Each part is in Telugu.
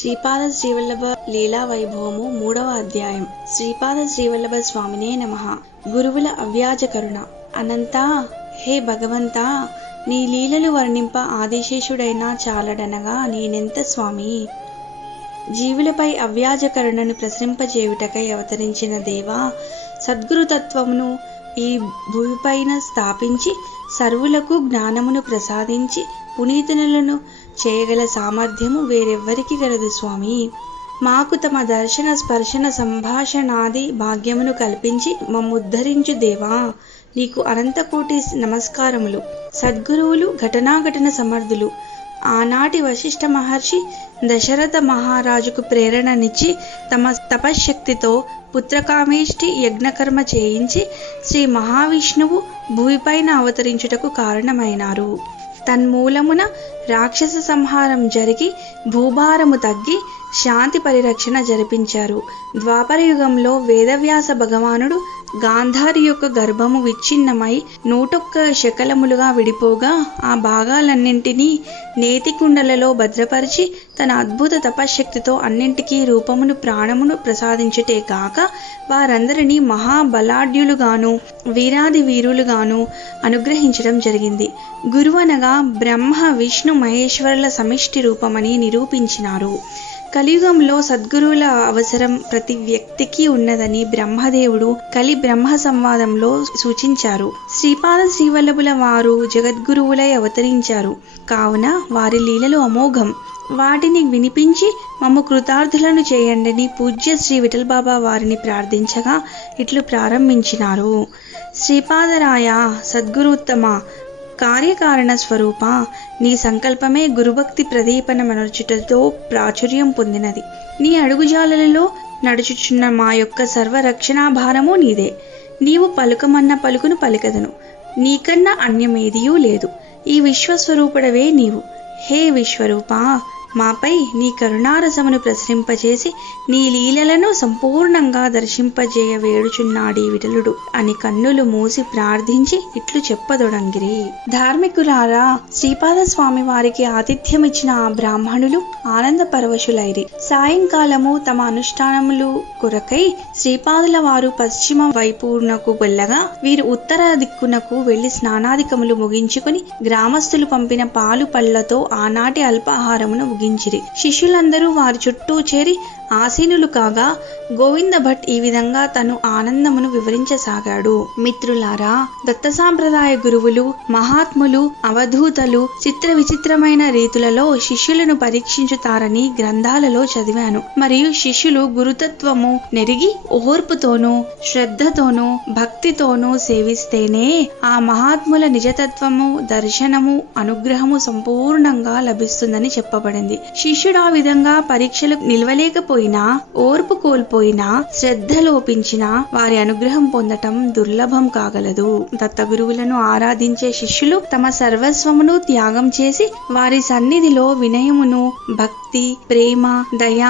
శ్రీపాద శ్రీవల్లభ లీలా వైభవము 3వ అధ్యాయం. శ్రీపాద శ్రీవల్లభ స్వామినే నమః. గురువుల అవ్యాజ కరుణ. అనంతా, హే భగవంతా, నీ లీలలు వర్ణింప ఆదిశేషుడైనా చాలడనగా నేనెంత స్వామి. జీవులపై అవ్యాజ కరుణను ప్రసరింపజేయుటకై అవతరించిన దేవా, సద్గురుతత్వమును ఈ భూమిపైన స్థాపించి సర్వులకు జ్ఞానమును ప్రసాదించి పునీతులను చేయగల సామర్థ్యము వేరెవ్వరికి గలదు స్వామి. మాకు తమ దర్శన స్పర్శన సంభాషణాది భాగ్యమును కల్పించి మమ్ముద్ధరించు దేవా, నీకు అనంతకోటి నమస్కారములు. సద్గురువులు ఘటనాఘటన సమర్థులు. ఆనాటి వశిష్ఠ మహర్షి దశరథ మహారాజుకు ప్రేరణనిచ్చి తమ తపశ్శక్తితో పుత్రకామేష్టి యజ్ఞకర్మ చేయించి శ్రీ మహావిష్ణువు భూమిపైన అవతరించుటకు కారణమైనారు. తన్మూలమున రాక్షస సంహారం జరిగి భూభారము తగ్గి శాంతి పరిరక్షణ జరిపించారు. ద్వాపరయుగంలో వేదవ్యాస భగవానుడు గాంధారి యొక్క గర్భము విచ్ఛిన్నమై 101 శకలములుగా విడిపోగా ఆ భాగాలన్నింటినీ నేతి కుండలలో భద్రపరిచి తన అద్భుత తపశ్శక్తితో అన్నింటికీ రూపమును ప్రాణమును ప్రసాదించుటే కాక వారందరినీ మహాబలాఢ్యులుగాను వీరాది వీరులుగాను అనుగ్రహించడం జరిగింది. గురువనగా బ్రహ్మ విష్ణు మహేశ్వరుల సమిష్టి రూపమని నిరూపించినారు. కలియుగంలో సద్గురువుల అవసరం ప్రతి వ్యక్తికి ఉన్నదని బ్రహ్మదేవుడు కలి బ్రహ్మ సంవాదంలో సూచించారు. శ్రీపాద శ్రీవల్లభుల వారు జగద్గురువులై అవతరించారు కావున వారి లీలలు అమోఘం. వాటిని వినిపించి మమ్ము కృతార్థులను చేయండని పూజ్య శ్రీ విఠల్ బాబా వారిని ప్రార్థించగా ఇట్లు ప్రారంభించినారు. శ్రీపాదరాయ సద్గురుత్తమ కార్యకారణ స్వరూప, నీ సంకల్పమే గురుభక్తి ప్రదీపనమనర్చుటతో ప్రాచుర్యం పొందినది. నీ అడుగుజాలలలో నడుచుచున్న మా యొక్క సర్వరక్షణాభారము నీదే. నీవు పలుకమన్న పలుకును పలికదను. నీకన్నా అన్యమేదియూ లేదు. ఈ విశ్వస్వరూపుడవే నీవు. హే విశ్వరూప, మాపై నీ కరుణారసమును ప్రసరింపచేసి నీ లీలలను సంపూర్ణంగా దర్శింపజేయ వేడుచున్నాడీ విఠలుడు అని కన్నులు మూసి ప్రార్థించి ఇట్లు చెప్పదొడంగిరి. ధార్మికులారా, శ్రీపాద స్వామి వారికి ఆతిథ్యమిచ్చిన ఆ బ్రాహ్మణులు ఆనంద పరవశులైరి. సాయంకాలము తమ అనుష్ఠానములు కొరకై శ్రీపాదుల వారు పశ్చిమ వైపునకు వెళ్ళగా వీరు ఉత్తర దిక్కునకు వెళ్లి స్నానాధికములు ముగించుకుని గ్రామస్తులు పంపిన పాలు పళ్లతో ఆనాటి అల్పాహారమును ముగించిరి. శిష్యులందరూ వారి చుట్టూ చేరి ఆసీనులు కాగా గోవింద భట్ ఈ విధంగా తను ఆనందమును వివరించసాగాడు. మిత్రులారా, దత్త సాంప్రదాయ గురువులు మహాత్ములు అవధూతలు చిత్ర విచిత్రమైన రీతులలో శిష్యులను పరీక్షించుతారని గ్రంథాలలో చదివాను. మరియు శిష్యులు గురుతత్వము నెరిగి ఓర్పుతోనూ శ్రద్ధతోనూ భక్తితోనూ సేవిస్తేనే ఆ మహాత్ముల నిజతత్వము దర్శనము అనుగ్రహము సంపూర్ణంగా లభిస్తుందని చెప్పబడింది. శిష్యుడు ఆ విధంగా పరీక్షలు నిలవలేకపోయినా, ఓర్పు కోల్పోయినా, శ్రద్ధ లోపించినా వారి అనుగ్రహం పొందటం దుర్లభం కాగలదు. దత్తగురువులను ఆరాధించే శిష్యులు తమ సర్వస్వమును త్యాగం చేసి వారి సన్నిధిలో వినయమును, భక్తి, ప్రేమ, దయ,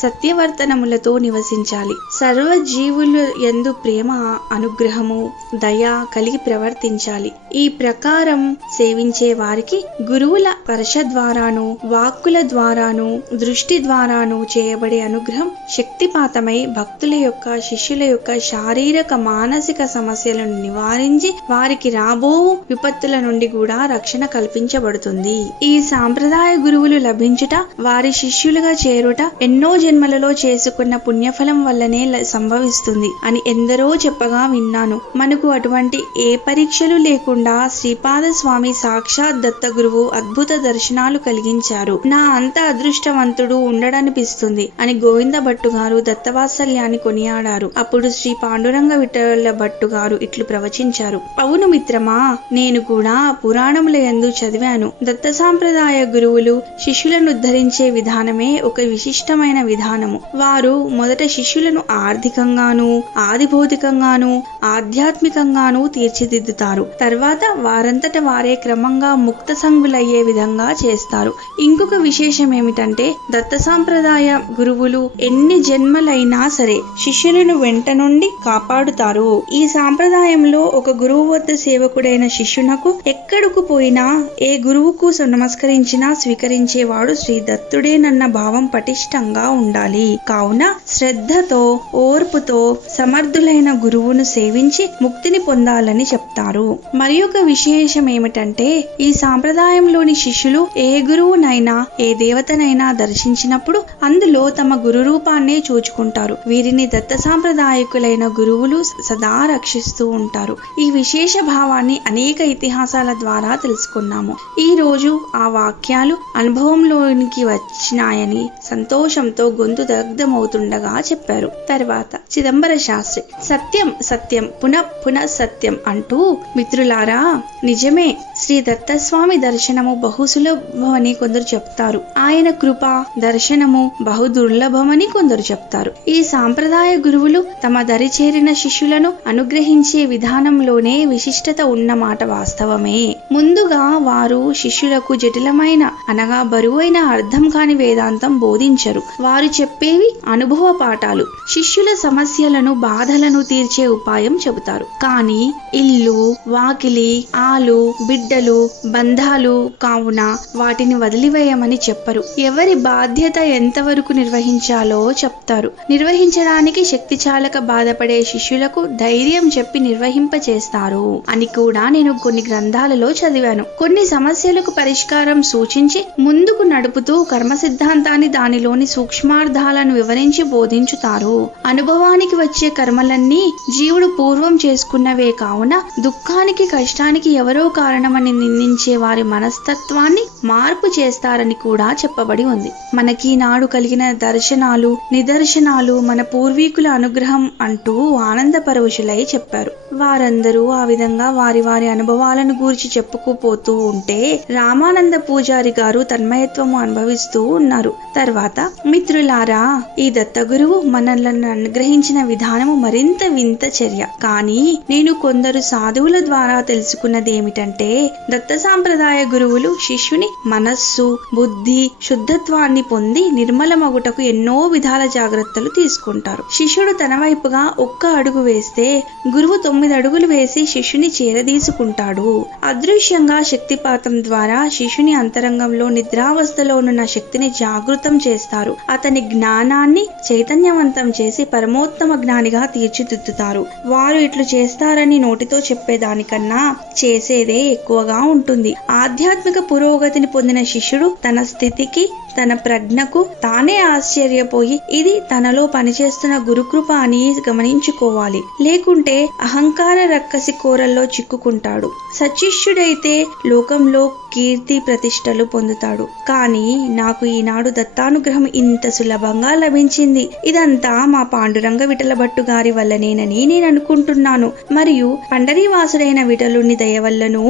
సత్యవర్తనములతో నివసించాలి. సర్వజీవులు యందు ప్రేమ, అనుగ్రహము, దయ కలిగి ప్రవర్తించాలి. ఈ ప్రకారం సేవించే వారికి గురువుల స్పర్శ ద్వారాను, వాక్కుల ద్వారాను, దృష్టి ద్వారాను చేయబడే అనుగ్రహం శక్తిపాతమై భక్తుల యొక్క శిష్యుల యొక్క శారీరక మానసిక సమస్యలను నివారించి వారికి రాబో విపత్తుల నుండి కూడా రక్షణ కల్పించబడుతుంది. ఈ సాంప్రదాయ గురువులు లభించుట, వారి శిష్యులుగా చేరుట ఎన్నో జన్మలలో చేసుకున్న పుణ్యఫలం వల్లనే సంభవిస్తుంది అని ఎందరో చెప్పగా విన్నాను. మనకు అటువంటి ఏ పరీక్షలు లేకుండా శ్రీపాద స్వామి సాక్షాత్ దత్త గురువు అద్భుత దర్శనాలు కలిగించారు. నా అంత అదృష్టవంతుడు ఉండడనిపిస్తుంది అని గోవింద భట్టు గారు దత్తవాత్సల్యాన్ని కొనియాడారు. అప్పుడు శ్రీ పాండురంగ విఠల భట్టు గారు ఇట్లు ప్రవచించారు. అవును మిత్రమా, నేను కూడా పురాణముల యందు చదివాను. దత్త సాంప్రదాయ గురువులు శిష్యులను ఉద్ధరించే విధానమే ఒక విశిష్టమైన విధానం విధానము. వారు మొదట శిష్యులను ఆర్థికంగాను, ఆదిభౌతికంగాను, ఆధ్యాత్మికంగాను తీర్చిదిద్దుతారు. తర్వాత వారంతట వారే క్రమంగా ముక్త సంగులయ్యే విధంగా చేస్తారు. ఇంకొక విశేషం ఏమిటంటే దత్త సాంప్రదాయ గురువులు ఎన్ని జన్మలైనా సరే శిష్యులను వెంట నుండి కాపాడుతారు. ఈ సాంప్రదాయంలో ఒక గురువు వద్ద సేవకుడైన శిష్యునకు ఎక్కడకు పోయినా ఏ గురువుకు నమస్కరించినా స్వీకరించేవాడు శ్రీ దత్తుడేనన్న భావం పటిష్టంగా ఉండాలి. కావున శ్రద్ధతో, ఓర్పుతో సమర్థులైన గురువును సేవించి ముక్తిని పొందాలని చెప్తారు. మరి ఒక విశేషం ఏమిటంటే ఈ సాంప్రదాయంలోని శిష్యులు ఏ గురువునైనా ఏ దేవతనైనా దర్శించినప్పుడు అందులో తమ గురు రూపాన్నే చూచుకుంటారు. వీరిని దత్త సాంప్రదాయకులైన గురువులు సదా రక్షిస్తూ ఉంటారు. ఈ విశేష భావాన్ని అనేక ఇతిహాసాల ద్వారా తెలుసుకున్నాము. ఈ రోజు ఆ వాక్యాలు అనుభవంలోనికి వచ్చినాయని సంతోషంతో గొంతు దగ్ధమవుతుండగా చెప్పారు. తర్వాత చిదంబర శాస్త్రి సత్యం సత్యం పునః సత్యం అంటూ, మిత్రులారా నిజమే, శ్రీ దత్తస్వామి దర్శనము బహు సులభమని కొందరు చెప్తారు. ఆయన కృప దర్శనము బహు దుర్లభమని కొందరు చెప్తారు. ఈ సాంప్రదాయ గురువులు తమ దరి చేరిన శిష్యులను అనుగ్రహించే విధానంలోనే విశిష్టత ఉన్నమాట వాస్తవమే. ముందుగా వారు శిష్యులకు జటిలమైన అనగా బరువైన అర్థం కాని వేదాంతం బోధించరు. వారు చెప్పేవి అనుభవ పాఠాలు. శిష్యుల సమస్యలను, బాధలను తీర్చే ఉపాయం చెబుతారు. కానీ ఇల్లు, వాకిలి, ఆలు, బిడ్డలు, బంధాలు కావున వాటిని వదిలివేయమని చెప్పరు. ఎవరి బాధ్యత ఎంతవరకు నిర్వహించాలో చెప్తారు. నిర్వహించడానికి శక్తి చాలక బాధపడే శిష్యులకు ధైర్యం చెప్పి నిర్వహింపచేస్తారు అని కూడా నేను కొన్ని గ్రంథాలలో చదివాను. కొన్ని సమస్యలకు పరిష్కారం సూచించి ముందుకు నడుపుతూ కర్మ సిద్ధాంతాన్ని, దానిలోని సూక్ష్మార్థాలను వివరించి బోధించుతారు. అనుభవానికి వచ్చే కర్మలన్నీ జీవుడు పూర్వం చేసుకున్నవే కావున దుఃఖానికి, కష్టానికి ఎవరో కారణమని నిందించే వారి మనస్తత్వాన్ని మార్పు చేస్తారని కూడా చెప్పబడి ఉంది. మనకి నాడు కలిగిన దర్శనాలు, నిదర్శనాలు మన పూర్వీకుల అనుగ్రహం అంటూ ఆనందపరవశులై చెప్పారు. వారందరూ ఆ విధంగా వారి వారి అనుభవాలను గూర్చి చెప్పుకుపోతూ ఉంటే రామానంద పూజారి గారు తన్మయత్వము అనుభవిస్తూ ఉన్నారు. తర్వాత మిత్రులారా, ఈ దత్తగురువు మనల్ని అనుగ్రహించిన విధానము మరింత వింత చర్య. కానీ నేను కొందరు సాధువుల ద్వారా తెలుసుకున్నది ఏమిటంటే దత్త సాంప్రదాయ గురువులు శిష్యుని మనస్సు, బుద్ధి శుద్ధత్వాన్ని పొంది నిర్మలమగుటకు ఎన్నో విధాల జాగ్రత్తలు తీసుకుంటారు. శిష్యుడు తన వైపుగా ఒక్క అడుగు వేస్తే గురువు 9 అడుగులు వేసి శిష్యుని చేరదీసుకుంటాడు. అదృశ్యంగా శక్తిపాతం ద్వారా శిష్యుని అంతరంగంలో నిద్రావస్థలోనున్న శక్తిని జాగృతం చేస్తారు. అతని జ్ఞానాన్ని చైతన్యవంతం చేసి పరమోత్తమ జ్ఞానిగా తీర్చిదిద్దుతారు. వారు ఇట్లు చేస్తారని నోటితో చెప్పేదానికన్నా చేసేదే ఎక్కువగా ఉంటుంది. ఆధ్యాత్మిక పురోగతిని పొందిన శిష్యుడు తన స్థితికి, తన ప్రజ్ఞకు తానే ఆశ్చర్యపోయి ఇది తనలో పనిచేస్తున్న గురుకృప అని గమనించుకోవాలి. లేకుంటే అహంకార రక్కసి కోరల్లో చిక్కుకుంటాడు. సచిష్యుడైతే లోకంలో కీర్తి ప్రతిష్టలు పొందుతాడు. కానీ నాకు ఈనాడు దత్తానుగ్రహం ఇంత సులభంగా లభించింది. ఇదంతా మా పాండురంగ విఠల భట్టు గారి వల్లనేనని నేను అనుకుంటున్నాను. మరియు పండరీవాసుడైన విఠలుని దయ వల్లను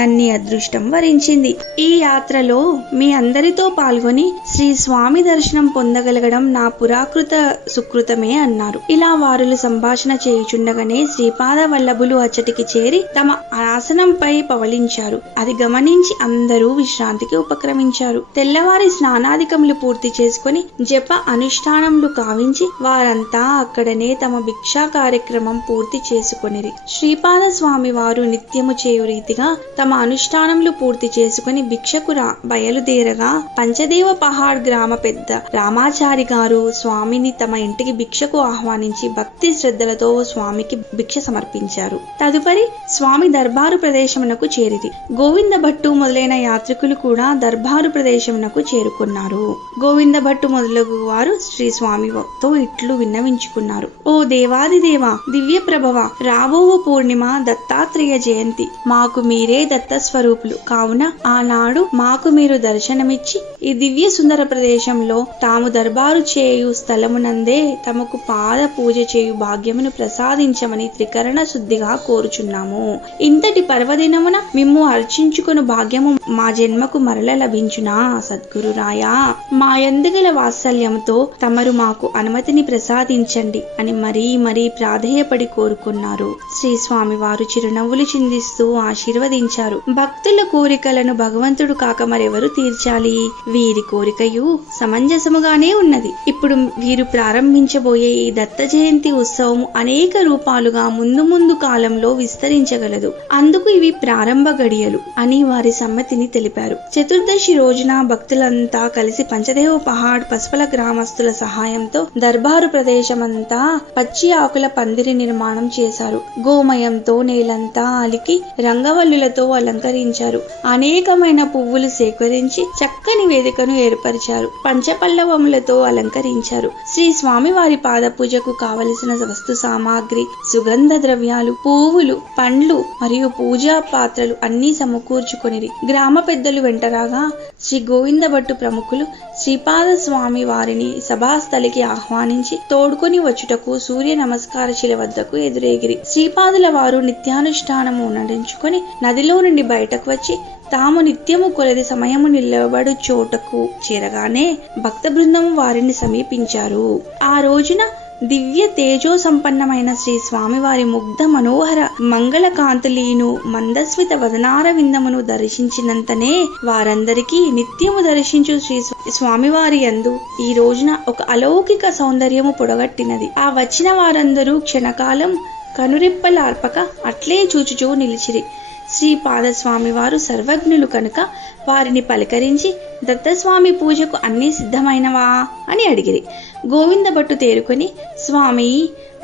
నన్ని అదృష్టం వరించింది. ఈ యాత్రలో మీ అందరితో పాల్గొని శ్రీ స్వామి దర్శనం పొందగలగడం నా పురాకృత సుకృతమే అన్నారు. ఇలా వారులు సంభాషణ చేయుచుండగానే శ్రీపాద వల్లభులు అచ్చటికి చేరి తమ ఆసనంపై పవళించారు. అది గమనించి అందరూ విశ్రాంతికి ఉపక్రమించారు. తెల్లవారి స్నానాధికములు పూర్తి చేసుకుని జప అనుష్ఠానములు కావించి వారంతా అక్కడనే తమ భిక్షా కార్యక్రమం పూర్తి చేసుకొనిరి. శ్రీపాద స్వామి వారు నిత్యము చేయు రీతిగా తమ అనుష్ఠానములు పూర్తి చేసుకుని భిక్షకు బయలుదేరగా పంచదేవ పహాడ్ గ్రామ పెద్ద రామాచారి గారు స్వామిని తమ ఇంటికి భిక్షకు ఆహ్వానించి భక్తి శ్రద్ధలతో స్వామికి భిక్ష సమర్పించారు. తదుపరి స్వామి దర్బారు ప్రదేశమునకు చేరిది. గోవింద భట్టు మొదలైన యాత్రికులు కూడా దర్బారు ప్రదేశమునకు చేరుకున్నారు. గోవింద భట్టు మొదలగు వారు శ్రీ స్వామితో ఇట్లు విన్నవించుకున్నారు. ఓ దేవాది దేవ, దివ్య ప్రభవ, రాబోవు పూర్ణిమ దత్తాత్రేయ జయంతి. మాకు మీరే దత్త స్వరూపులు కావున ఆనాడు మాకు మీరు దర్శనమిచ్చి ఈ దివ్య సుందర ప్రదేశంలో తాము దర్బారు చేయు స్థలమునందే తమకు పాద పూజ చేయు భాగ్యమును ప్రసాదించమని త్రికరణ శుద్ధిగా కోరుచున్నాము. ఇంతటి పర్వదినమున మిమ్ము అర్చించుకుని భాగ్యము మా జన్మకు మరల లభించునా సద్గురురాయా. మా యందు గల వాత్సల్యం వాత్సల్యంతో తమరు మాకు అనుమతిని ప్రసాదించండి అని మరీ ప్రాధేయపడి కోరుకున్నారు. శ్రీ స్వామి వారు చిరునవ్వులు చిందిస్తూ ఆశీర్వదించారు. భక్తుల కోరికలను భగవంతుడు కాక మరెవరు తీర్చాలి? వీరి కోరికయు సమంజసముగానే ఉన్నది. ఇప్పుడు వీరు ప్రారంభించబోయే ఈ దత్త జయంతి ఉత్సవం అనేక రూపాలుగా ముందు కాలంలో విస్తరించగలదు. అందుకు ఇవి ప్రారంభ గడియలు అని వారి సమ్మతిని తెలిపారు. చతుర్దశి రోజున భక్తులంతా కలిసి పంచదేవ పహాడ్ పసుపల గ్రామస్తుల సహాయంతో దర్బారు ప్రదేశమంతా పచ్చి ఆకుల పందిరి నిర్మాణం చేశారు. గోమయంతో నేలంతా అలికి రంగవల్లులతో అలంకరించారు. అనేకమైన పువ్వులు సేకరించి చక్కని వేదికను ఏర్పరిచారు. పంచపల్లవములతో అలంకరించారు. శ్రీ స్వామి వారి పాద పూజకు కావలసిన వస్తు సామాగ్రి, సుగంధ ద్రవ్యాలు, పువ్వులు, పండ్లు మరియు పూజా పాత్రలు అన్నీ సమకూర్చుకొనిరి. గ్రామ పెద్దలు వెంటరాగా శ్రీ గోవింద భట్టు ప్రముఖులు శ్రీపాద స్వామి వారిని సభాస్థలికి ఆహ్వానించి తోడుకొని వచ్చుటకు సూర్య నమస్కార శిల వద్దకు ఎదురేగిరి. శ్రీపాదుల వారు నిత్యానుష్ఠానము నడించుకొని నదిలో నుండి బయటకు వచ్చి తాము నిత్యము కొలది సమయము నిలబడు చోటకు చేరగానే భక్త బృందము వారిని సమీపించారు. ఆ రోజున దివ్య తేజో సంపన్నమైన శ్రీ స్వామివారి ముగ్ధ మనోహర మంగళ కాంతులీను మందస్మిత వదనార విందమును దర్శించినంతనే వారందరికీ నిత్యము దర్శించు శ్రీ స్వామివారి యందు ఈ రోజున ఒక అలౌకిక సౌందర్యము పొడగట్టినది. ఆ వచ్చిన వారందరూ క్షణకాలం కనురెప్పలార్పక అట్లే చూచుచూ నిలిచిరి. శ్రీపాదస్వామి వారు సర్వజ్ఞులు కనుక వారిని పలకరించి దత్తస్వామి పూజకు అన్నీ సిద్ధమైనవా అని అడిగిరి. గోవింద భట్టు తేరుకొని, స్వామి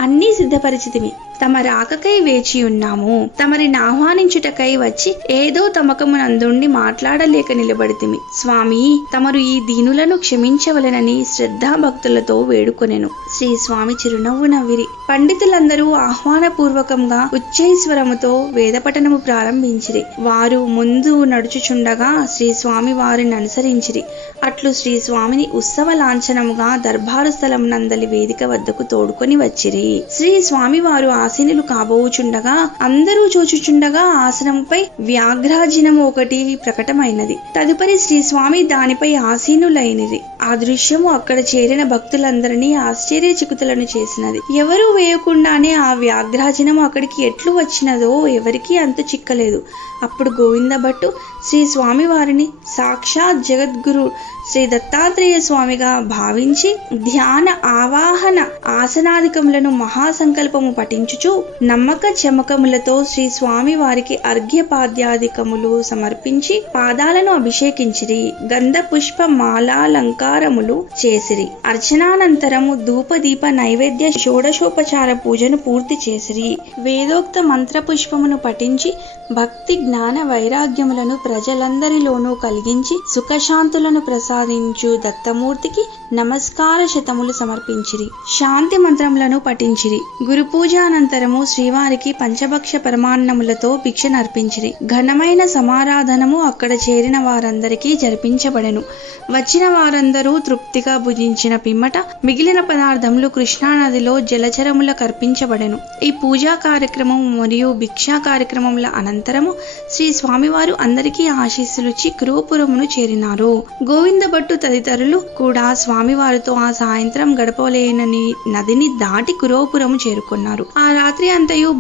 అన్నీ సిద్ధపరిచితిమి, తమ రాకకై వేచి ఉన్నాము. తమరిని ఆహ్వానించుటకై వచ్చి ఏదో తమకమునందుండి మాట్లాడలేక నిలబడితిమి. స్వామి తమరు ఈ దీనులను క్షమించవలెనని శ్రద్ధాభక్తులతో వేడుకొనెను. శ్రీ స్వామి చిరునవ్వు నవ్విరి. పండితులందరూ ఆహ్వానపూర్వకంగా ఉచ్చైస్వరముతో వేదపఠనము ప్రారంభించిరి. వారు ముందు నడుచుచుండగా శ్రీ స్వామి వారిని అనుసరించిరి. అట్లు శ్రీ స్వామిని ఉత్సవ లాంఛనముగా దర్బారు స్థలం నందలి వేదిక వద్దకు తోడుకొని వచ్చిరి. శ్రీ స్వామి వారు ఆసీనులు కాబోచుండగా అందరూ చూచుచుండగా ఆసనముపై వ్యాఘ్రాజినము ఒకటి ప్రకటమైనది. తదుపరి శ్రీ స్వామి దానిపై ఆసీనులైనది. ఆ దృశ్యము అక్కడ చేరిన భక్తులందరినీ ఆశ్చర్యచకితులను చేసినది. ఎవరూ వేయకుండానే ఆ వ్యాఘ్రాజినము అక్కడికి ఎట్లు వచ్చినదో ఎవరికీ అంతు చిక్కలేదు. అప్పుడు గోవింద భట్టు శ్రీ స్వామి వారిని సాక్షాత్ జగద్గురు శ్రీ దత్తాత్రేయ స్వామిగా భావించి ధ్యాన ఆవాహన ఆసనాదికములను మహాసంకల్పము పఠించుచు నమ్మక చమకములతో శ్రీ స్వామి వారికి అర్ఘ్యపాద్యాదికములు సమర్పించి పాదాలను అభిషేకించిరి. గంధ పుష్ప మాలాలంకారములు చేసిరి. అర్చనానంతరము ధూపదీప నైవేద్య షోడశోపచార పూజను పూర్తి చేసిరి. వేదోక్త మంత్ర పుష్పమును పఠించి భక్తి జ్ఞాన వైరాగ్యములను ప్రజలందరిలోనూ కలిగించి సుఖశాంతులను ప్రసాదించు దత్తమూర్తికి నమస్కార శతములు సమర్పించిరి. శాంతి మంత్రములను పఠించిరి. గురు పూజ అనంతరము శ్రీవారికి పంచభక్ష పరమాన్నములతో భిక్ష నర్పించిరి. ఘనమైన సమారాధనము అక్కడ చేరిన వారందరికీ జరిపించబడెను. వచ్చిన వారందరూ తృప్తిగా భుజించిన పిమ్మట మిగిలిన పదార్థములు కృష్ణానదిలో జలచరములకు అర్పించబడెను. ఈ పూజా కార్యక్రమం మరియు భిక్షా కార్యక్రమముల అనంతరము శ్రీ స్వామివారు అందరికీ ఆశీస్సులుచ్చి కురుపురమును చేరినారు. గోవింద భట్టు తదితరులు కూడా స్వామివారితో ఆ సాయంత్రం గడపలేనని నదిని దాటి కురోపురము చేరుకున్నారు. ఆ రాత్రి అంతయు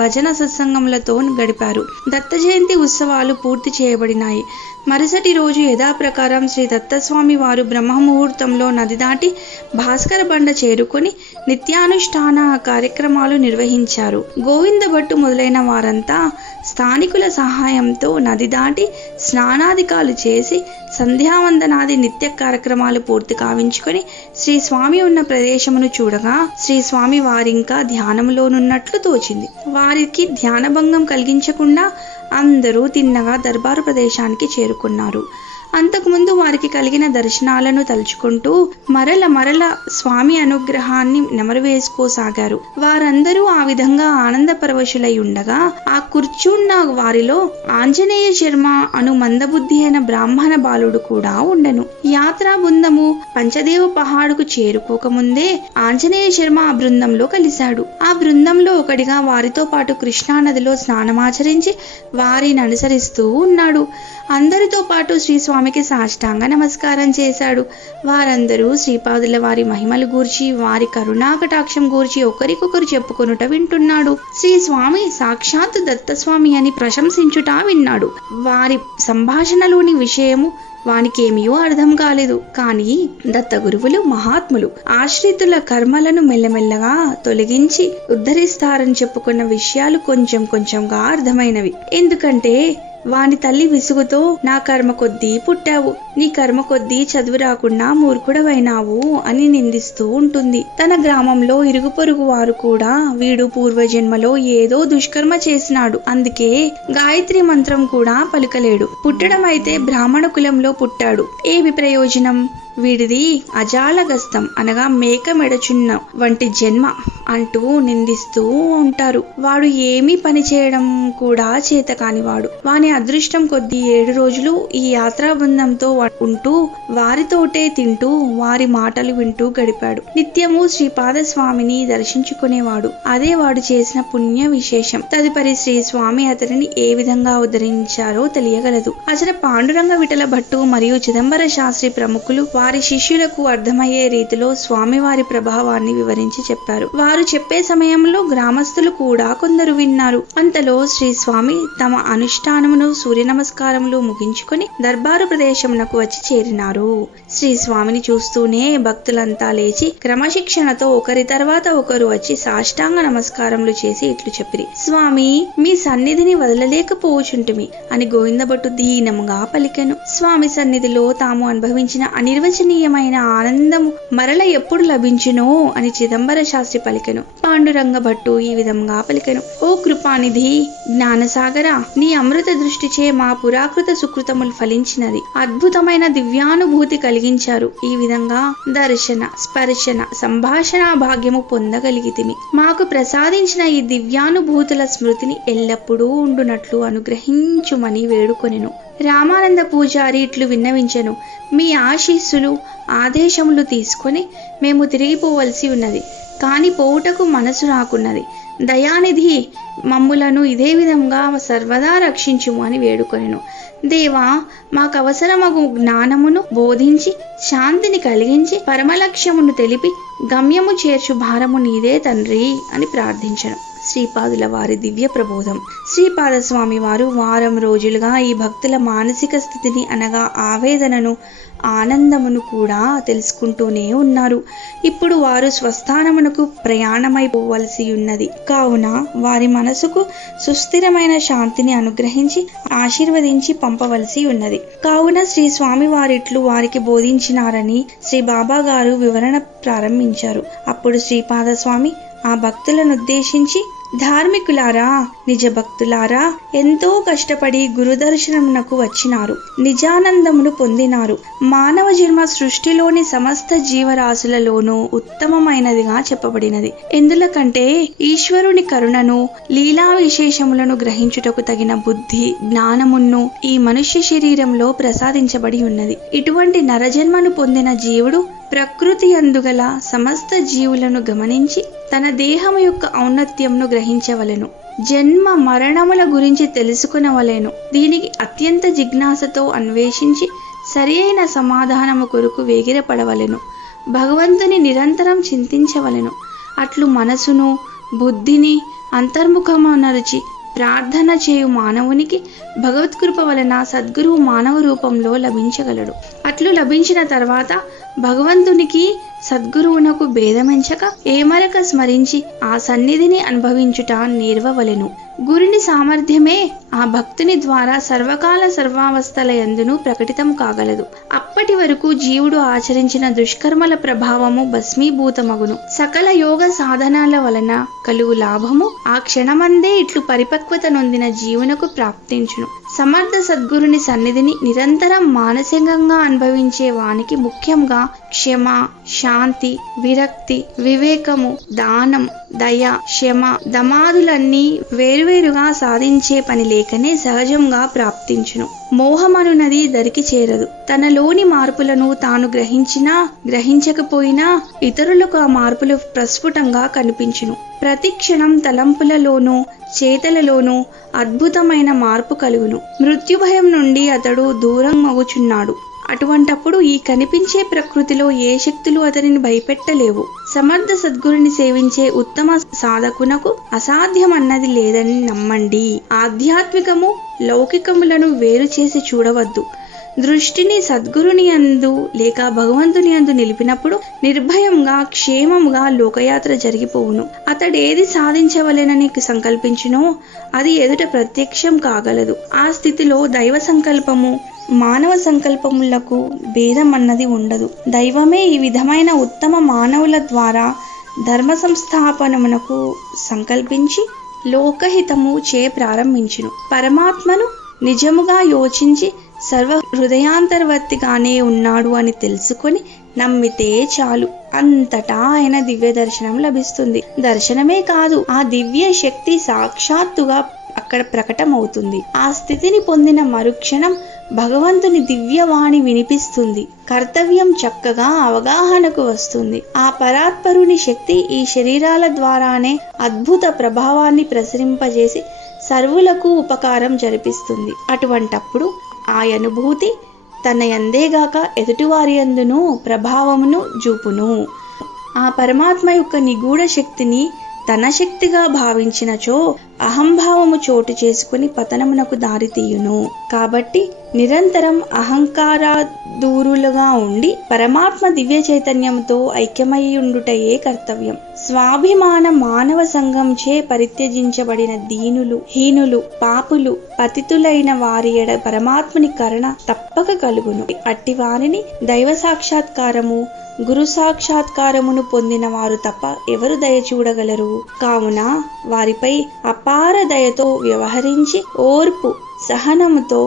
భజన సత్సంగములతో గడిపారు. దత్త జయంతి ఉత్సవాలు పూర్తి చేయబడినాయి. మరుసటి రోజు యథాప్రకారం శ్రీ దత్తస్వామి వారు బ్రహ్మముహూర్తంలో నది దాటి భాస్కర బండ చేరుకొని నిత్యానుష్ఠాన కార్యక్రమాలు నిర్వహించారు. గోవింద భట్టు మొదలైన వారంతా స్థానికుల సహాయంతో నది దాటి స్నానాదికాలు చేసి సంధ్యావందనాది నిత్య కార్యక్రమాలు పూర్తి కావించుకొని శ్రీ స్వామి ఉన్న ప్రదేశమును చూడగా శ్రీ స్వామి వారింకా ధ్యానంలోనున్నట్లు తోచింది. వారికి ధ్యానభంగం కలిగించకుండా అందరూ తిన్నగా దర్బారు ప్రదేశానికి చేరుకున్నారు. అంతకుముందు వారికి కలిగిన దర్శనాలను తలుచుకుంటూ మరల స్వామి అనుగ్రహాన్ని నెమరువేసుకోసాగారు. వారందరూ ఆ విధంగా ఆనంద పరవశులై ఉండగా ఆ కూర్చున్న వారిలో ఆంజనేయ శర్మ అను మందబుద్ధి అయిన బ్రాహ్మణ బాలుడు కూడా ఉండెను. యాత్రా బృందము పంచదేవ పహాడుకు చేరుకోకముందే ఆంజనేయ శర్మ ఆ బృందంలో కలిశాడు. ఆ బృందంలో ఒకడిగా వారితో పాటు కృష్ణానదిలో స్నానమాచరించి వారిని అనుసరిస్తూ ఉన్నాడు. అందరితో పాటు శ్రీ స్వామికి సాష్టాంగ నమస్కారం చేశాడు. వారందరూ శ్రీపాదుల వారి మహిమలు గూర్చి, వారి కరుణాకటాక్షం గూర్చి ఒకరికొకరు చెప్పుకొనుట వింటున్నాడు. శ్రీ స్వామి సాక్షాత్ దత్తస్వామి అని ప్రశంసించుట విన్నాడు. వారి సంభాషణలోని విషయము వానికేమీయో అర్థం కాలేదు. కానీ దత్తగురువులు మహాత్ములు ఆశ్రితుల కర్మలను మెల్లమెల్లగా తొలగించి ఉద్ధరిస్తారని చెప్పుకున్న విషయాలు కొంచెం కొంచెంగా అర్థమైనవి. ఎందుకంటే వాని తల్లి విసుగుతో, నా కర్మ కొద్దీ పుట్టావు, నీ కర్మ కొద్దీ చదువు రాకుండా మూర్ఖుడవైనావు అని నిందిస్తూ ఉంటుంది. తన గ్రామంలో ఇరుగు పొరుగు వారు కూడా వీడు పూర్వజన్మలో ఏదో దుష్కర్మ చేసినాడు, అందుకే గాయత్రి మంత్రం కూడా పలుకలేడు, పుట్టడం అయితే బ్రాహ్మణ కులంలో పుట్టాడు, ఏమి ప్రయోజనం, వీడిది అజాలగస్తం అనగా మేక మెడచున్న వంటి జన్మ అంటూ నిందిస్తూ ఉంటారు. వాడు ఏమీ పని చేయడం కూడా చేత కానివాడు. వాని అదృష్టం కొద్దీ 7 రోజులు ఈ యాత్రా బృందంతో ఉంటూ వారితోటే తింటూ వారి మాటలు వింటూ గడిపాడు. నిత్యము శ్రీపాద స్వామిని దర్శించుకునేవాడు. అదే వాడు చేసిన పుణ్య విశేషం. తదుపరి శ్రీ స్వామి అతనిని ఏ విధంగా ఉద్ధరించారో తెలియగలదు. అసలు పాండురంగ విఠల భట్టు మరియు చిదంబర శాస్త్రి ప్రముఖులు వారి శిష్యులకు అర్థమయ్యే రీతిలో స్వామివారి ప్రభావాన్ని వివరించి చెప్పారు. వారు చెప్పే సమయంలో గ్రామస్తులు కూడా కొందరు విన్నారు. అంతలో శ్రీ స్వామి తమ అనుష్ఠానమును సూర్య నమస్కారములు ముగించుకొని దర్బారు ప్రదేశమునకు వచ్చి చేరినారు. శ్రీ స్వామిని చూస్తూనే భక్తులంతా లేచి క్రమశిక్షణతో ఒకరి తర్వాత ఒకరు వచ్చి సాష్టాంగ నమస్కారములు చేసి ఇట్లు చెప్పిరి. స్వామి, మీ సన్నిధిని వదలలేకపోవచుంటిమి అని గోవిందభట్టు దీనముగా పలికెను. స్వామి సన్నిధిలో తాము అనుభవించిన అనిర్వచనీయమైన ఆనందము మరల ఎప్పుడు లభించునో అని చిదంబర శాస్త్రి పలికెను. పాండురంగ భట్టు ఈ విధంగా పలికెను. ఓ కృపానిధి జ్ఞానసాగర, నీ అమృత దృష్టిచే మా పురాకృత సుకృతములు ఫలించినది. అద్భుతమైన దివ్యానుభూతి కలిగించారు. ఈ విధంగా దర్శన, స్పర్శన, సంభాషణ భాగ్యము పొందగలిగితిమి. మాకు ప్రసాదించిన ఈ దివ్యానుభూతుల స్మృతిని ఎల్లప్పుడూ ఉండునట్లు అనుగ్రహించుమని వేడుకొనెను. రామానంద పూజారి ఇట్లు విన్నవించెను. మీ ఆశీస్సులు, ఆదేశములు తీసుకొని మేము తిరిగిపోవలసి ఉన్నది. కాని పోవుటకు మనసు రాకున్నది. దయానిధి, మమ్ములను ఇదే విధంగా సర్వదా రక్షించుము అని వేడుకొనెను. దేవా, మాకు అవసరమగు జ్ఞానమును బోధించి శాంతిని కలిగించి పరమలక్ష్యమును తెలిపి గమ్యము చేర్చు భారము నీదే తండ్రి అని ప్రార్థించను. శ్రీపాదుల వారి దివ్య ప్రబోధం. శ్రీపాదస్వామి వారు వారం రోజులుగా ఈ భక్తుల మానసిక స్థితిని అనగా ఆవేదనను, ఆనందమును కూడా తెలుసుకుంటూనే ఉన్నారు. ఇప్పుడు వారు స్వస్థానమునకు ప్రయాణమైపోవలసి ఉన్నది. కావున వారి మనసుకు సుస్థిరమైన శాంతిని అనుగ్రహించి ఆశీర్వదించి పంపవలసి ఉన్నది. కావున శ్రీ స్వామి వారిట్లు వారికి బోధించినారని శ్రీ బాబా గారు వివరణ ప్రారంభించారు. అప్పుడు శ్రీపాదస్వామి ఆ భక్తులను ఉద్దేశించి, ధార్మికులారా, నిజ భక్తులారా, ఎంతో కష్టపడి గురుదర్శనమునకు వచ్చినారు, నిజానందమును పొందినారు. మానవ జన్మ సృష్టిలోని సమస్త జీవరాశులలోనూ ఉత్తమమైనదిగా చెప్పబడినది. ఎందులకంటే ఈశ్వరుని కరుణను, లీలా విశేషములను గ్రహించుటకు తగిన బుద్ధి, జ్ఞానమును ఈ మనుష్య శరీరంలో ప్రసాదించబడి ఉన్నది. ఇటువంటి నరజన్మను పొందిన జీవుడు ప్రకృతి అందుగల సమస్త జీవులను గమనించి తన దేహము యొక్క ఔన్నత్యంను గ్రహించవలెను. జన్మ మరణముల గురించి తెలుసుకునవలెను. దీనికి అత్యంత జిజ్ఞాసతో అన్వేషించి సరి అయిన సమాధానము కొరకు వేగిరపడవలెను. భగవంతుని నిరంతరం చింతించవలెను. అట్లు మనసును, బుద్ధిని అంతర్ముఖమనర్చి ప్రార్థన చేయు మానవునికి భగవత్కృప వలన సద్గురువు మానవ రూపంలో లభించగలడు. అట్లు లభించిన తర్వాత భగవంతునికి సద్గురువునకు భేదమెంచక ఏమరక స్మరించి ఆ సన్నిధిని అనుభవించుట నేర్వవలెను. గురుని సామర్థ్యమే ఆ భక్తుని ద్వారా సర్వకాల సర్వావస్థల యందును ప్రకటితం కాగలదు. అప్పటి వరకు జీవుడు ఆచరించిన దుష్కర్మల ప్రభావము భస్మీభూతమగును. సకల యోగ సాధనాల వలన కలుగు లాభము ఆ క్షణమందే ఇట్లు పరిపక్వత నొందిన జీవునకు ప్రాప్తించును. సమర్థ సద్గురుని సన్నిధిని నిరంతరం మానసికంగా అనుభవించే వానికి ముఖ్యంగా క్షమ, శాంతి, విరక్తి, వివేకము, దానం, దయ, క్షమ, దమాదులన్నీ వేరువేరుగా సాధించే పని లేకనే సహజంగా ప్రాప్తించును. మోహమనున్నది దరికి చేరదు. తనలోని మార్పులను తాను గ్రహించినా గ్రహించకపోయినా ఇతరులకు ఆ మార్పులు ప్రస్ఫుటంగా కనిపించును. ప్రతి క్షణం తలంపులలోనూ చేతలలోనూ అద్భుతమైన మార్పు కలుగును. మృత్యుభయం నుండి అతడు దూరం మగుచున్నాడు. అటువంటప్పుడు ఈ కనిపించే ప్రకృతిలో ఏ శక్తులు అతనిని భయపెట్టలేవు. సమర్థ సద్గురుని సేవించే ఉత్తమ సాధకునకు అసాధ్యమన్నది లేదని నమ్మండి. ఆధ్యాత్మికము లౌకికములను వేరు చేసి చూడవద్దు. దృష్టిని సద్గురుని యందు లేక భగవంతుని యందు నిలిపినప్పుడు నిర్భయంగా క్షేమముగా లోకయాత్ర జరిగిపోవును. అతడేది సాధించవలెనని సంకల్పించినో అది ఎదుట ప్రత్యక్షం కాగలదు. ఆ స్థితిలో దైవ సంకల్పము మానవ సంకల్పములకు భేదం అన్నది ఉండదు. దైవమే ఈ విధమైన ఉత్తమ మానవుల ద్వారా ధర్మ సంస్థాపనమునకు సంకల్పించి లోకహితము చే ప్రారంభించును. పరమాత్మను నిజముగా యోచించి సర్వ హృదయాంతర్వర్తిగానే ఉన్నాడు అని తెలుసుకొని నమ్మితే చాలు, అంతటా ఆయన దివ్య దర్శనం లభిస్తుంది. దర్శనమే కాదు, ఆ దివ్య శక్తి సాక్షాత్తుగా అక్కడ ప్రకటమవుతుంది. ఆ స్థితిని పొందిన మరుక్షణం భగవంతుని దివ్యవాణి వినిపిస్తుంది. కర్తవ్యం చక్కగా అవగాహనకు వస్తుంది. ఆ పరాత్పరుని శక్తి ఈ శరీరాల ద్వారానే అద్భుత ప్రభావాన్ని ప్రసరింపజేసి సర్వులకు ఉపకారం జరిపిస్తుంది. అటువంటప్పుడు ఆ అనుభూతి తన యందేగాక ఎదుటివారి యందును ప్రభావమును చూపును. ఆ పరమాత్మ యొక్క నిగూఢ శక్తిని తన శక్తిగా భావించినచో అహంభావము చోటు చేసుకుని పతనమునకు దారి తీయును. కాబట్టి నిరంతరం అహంకారదూరులుగా ఉండి పరమాత్మ దివ్య చైతన్యంతో ఐక్యమయ్యుండుటయే కర్తవ్యం. స్వాభిమాన మానవ సంఘంచే పరిత్యజించబడిన దీనులు, హీనులు, పాపులు, పతితులైన వారి ఎడ పరమాత్మని కరుణ తప్పక కలుగును. అట్టి వారిని దైవ సాక్షాత్కారము, గురు సాక్షాత్కారమును పొందిన వారు తప్ప ఎవరు దయ చూడగలరు? కావున వారిపై అపార దయతో వ్యవహరించి ఓర్పు సహనముతో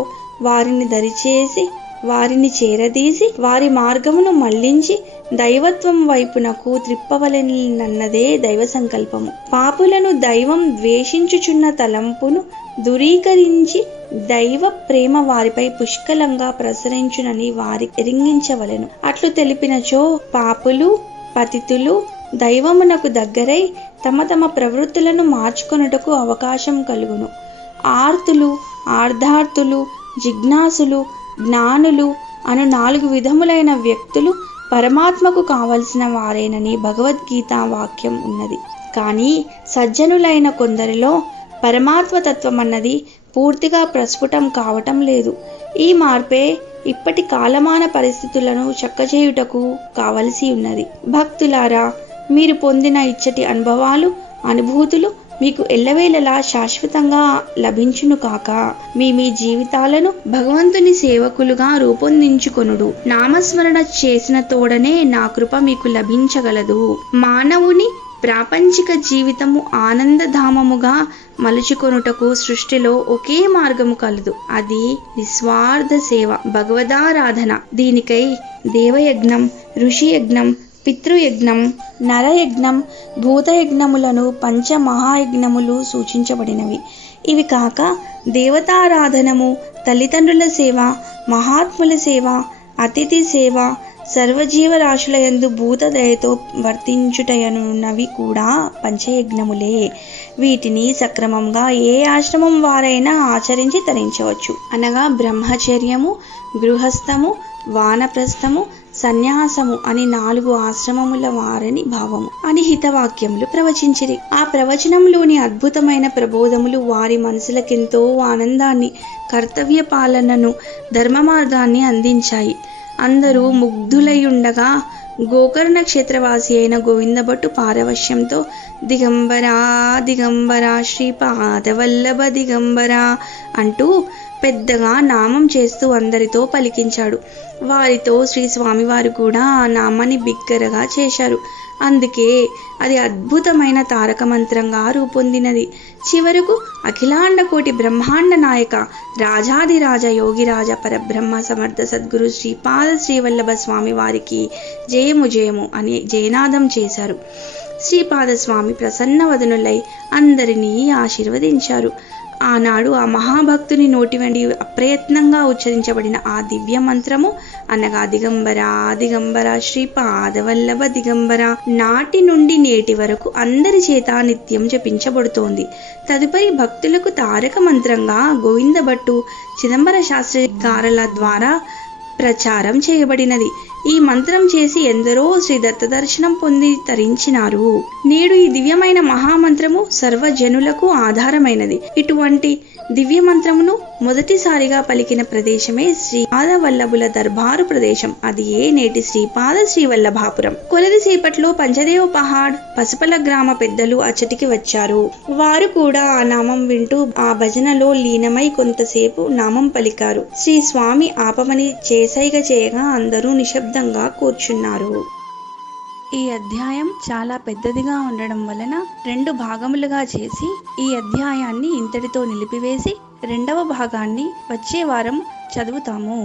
వారిని దరిచేసి వారిని చేరదీసి వారి మార్గమును మళ్లించి దైవత్వం వైపునకు త్రిప్పవలెనన్నదే దైవ సంకల్పము. పాపులను దైవం ద్వేషించుచున్న తలంపును దూరీకరించి దైవ ప్రేమ వారిపై పుష్కలంగా ప్రసరించునని వారి ఎరింగించవలెను. అట్లు తెలిపినచో పాపులు, పతితులు దైవమునకు దగ్గరై తమ తమ ప్రవృత్తులను మార్చుకొనుటకు అవకాశం కలుగును. ఆర్తులు, ఆర్ధార్తులు, జిజ్ఞాసులు, జ్ఞానులు అను 4 విధములైన వ్యక్తులు పరమాత్మకు కావలసిన వారేనని భగవద్గీత వాక్యం ఉన్నది. కానీ సజ్జనులైన కొందరిలో పరమాత్మ తత్వం అన్నది పూర్తిగా ప్రస్ఫుటం కావటం లేదు. ఈ మార్పే ఇప్పటి కాలమాన పరిస్థితులను చక్కచేయుటకు కావలసి ఉన్నది. భక్తులారా, మీరు పొందిన ఇచ్చటి అనుభవాలు, అనుభూతులు మీకు ఎల్లవేళలా శాశ్వతంగా లభించును కాక. మీ జీవితాలను భగవంతుని సేవకులుగా రూపొందించుకొనుడు. నామస్మరణ చేసిన తోడనే నా కృప మీకు లభించగలదు. మానవుని ప్రాపంచిక జీవితము ఆనందధామముగా మలుచుకొనుటకు సృష్టిలో ఒకే మార్గము కలదు. అది నిస్వార్థ సేవ, భగవదారాధన. దీనికై దేవయజ్ఞం, ఋషియజ్ఞం, పితృయజ్ఞం, నరయజ్ఞం, భూతయజ్ఞములను పంచమహాయజ్ఞములు సూచించబడినవి. ఇవి కాక దేవతారాధనము, తల్లిదండ్రుల సేవ, మహాత్ముల సేవ, అతిథి సేవ, సర్వజీవరాశుల యందు భూత దయతో వర్తించుటయనున్నవి కూడా పంచయజ్ఞములే. వీటిని సక్రమంగా ఏ ఆశ్రమం వారైనా ఆచరించి తరించవచ్చు. అనగా బ్రహ్మచర్యము, గృహస్థము, వానప్రస్థము, సన్యాసము అని 4 ఆశ్రమముల వారని భావము అని హితవాక్యములు ప్రవచించిరి. ఆ ప్రవచనంలోని అద్భుతమైన ప్రబోధములు వారి మనసులకెంతో ఆనందాన్ని, కర్తవ్య పాలనను, ధర్మ మార్గాన్ని అందించాయి. అందరూ ముగ్ధులయుండగా గోకర్ణ క్షేత్రవాసి అయిన గోవిందభట్టు పారవశ్యంతో దిగంబరా దిగంబరా శ్రీపాదవల్లభ దిగంబరా అంటూ పెద్దగా నామం చేస్తూ అందరితో పలికించాడు. వారితో శ్రీ స్వామివారు కూడా ఆ నామాన్ని బిగ్గరగా చేశారు. అందుకే అది అద్భుతమైన తారక మంత్రంగా రూపొందినది. చివరకు అఖిలాండ కోటి బ్రహ్మాండ నాయక రాజాదిరాజ యోగిరాజ పరబ్రహ్మ సమర్థ సద్గురు శ్రీపాద శ్రీవల్లభ స్వామి వారికి జయము జయము అని జయనాదం చేశారు. శ్రీపాద స్వామి ప్రసన్నవదనులై అందరినీ ఆశీర్వదించారు. ఆనాడు ఆ మహాభక్తుని నోటి వెండి అప్రయత్నంగా ఉచ్చరించబడిన ఆ దివ్య మంత్రము అనగా దిగంబర దిగంబర శ్రీపాదవల్లభ దిగంబర నాటి నుండి నేటి వరకు అందరి చేత నిత్యం జపించబడుతోంది. తదుపరి భక్తులకు తారక మంత్రంగా గోవిందభట్టు చిదంబర శాస్త్రి గారల ద్వారా ప్రచారం చేయబడినది. ఈ మంత్రం చేసి ఎందరో శ్రీ దత్త దర్శనం పొంది తరించినారు. నేడు ఈ దివ్యమైన మహామంత్రము సర్వజనులకు ఆధారమైనది. ఇటువంటి దివ్య మంత్రమును మొదటిసారిగా పలికిన ప్రదేశమే శ్రీపాద వల్లభుల దర్బారు ప్రదేశం. అది నేటి శ్రీపాద శ్రీవల్లభాపురం. కొలదిసేపట్లో పంచదేవ పహాడ్ పసుపల గ్రామ పెద్దలు అచ్చటికి వచ్చారు. వారు కూడా ఆ నామం వింటూ ఆ భజనలో లీనమై కొంతసేపు నామం పలికారు. శ్రీ స్వామి ఆపమని చేసైగ చేయగా అందరూ నిశ్శబ్దంగా కూర్చున్నారు. ఈ అధ్యాయం చాలా పెద్దదిగా ఉండడం వలన 2 భాగములుగా చేసి ఈ అధ్యాయాన్ని ఇంతటితో నిలిపివేసి 2వ భాగాన్ని వచ్చే వారం చదువుతాము.